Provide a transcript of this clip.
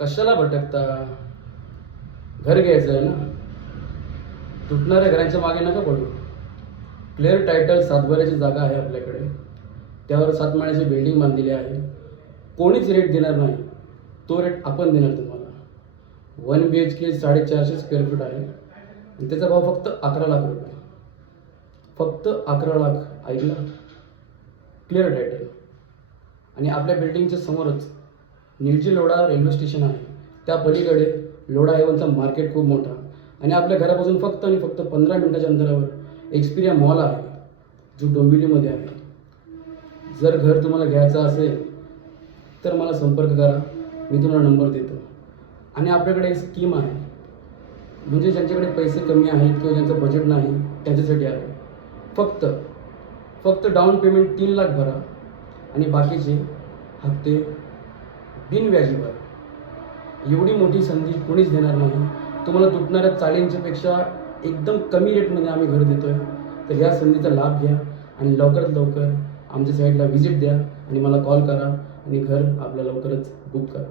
कशाला भटकता? घर घ्यायचं आहे ना. तुटणाऱ्या घरांच्या मागे नका पडू. क्लिअर टायटल, सातबाऱ्याची जागा आहे आपल्याकडे. त्यावर 7 माळ्याची बिल्डिंग बांधलेली आहे. कोणीच रेट देणार नाही, तो रेट आपण देणार तुम्हाला. 1 BHK 450 स्क्वेअर फूट आहे आणि त्याचा भाव फक्त 11 लाख रुपये. फक्त 11 लाख. ऐकला? Clear title. आणि आपल्या बिल्डिंगच्या समोरच निलजी लोढा रेल्वे स्टेशन आहे. त्या पलीकडे लोढा हेवनचा मार्केट खूप मोठा. आणि आपल्या घरापासून फक्त आणि फक्त 15 मिनिटाच्या अंतरावर एक्सपिरिया मॉल आहे, जो डोंबिवलीमध्ये आहे. जर घर तुम्हाला घ्यायचं असेल तर मला संपर्क करा, मी तुम्हाला नंबर देतो. आणि आपल्याकडे एक स्कीम आहे, म्हणजे ज्यांच्याकडे पैसे कमी आहेत किंवा ज्यांचं बजेट नाही त्यांच्यासाठी आहे. फक्त डाऊन पेमेंट 3 लाख भरा आणि बाकीचे हप्ते बिनव्याजी भरा. एवढी मोठी संधी कोणीच देणार नाही. तुम्हाला तुटणाऱ्या चाळींच्यापेक्षा एकदम कमी रेटमध्ये आम्ही घर देतो आहे. तर या संधीचा लाभ घ्या आणि लवकरात लवकर आमच्या साईटला व्हिजिट द्या आणि मला कॉल करा आणि घर आपल्या लवकरच बुक करा.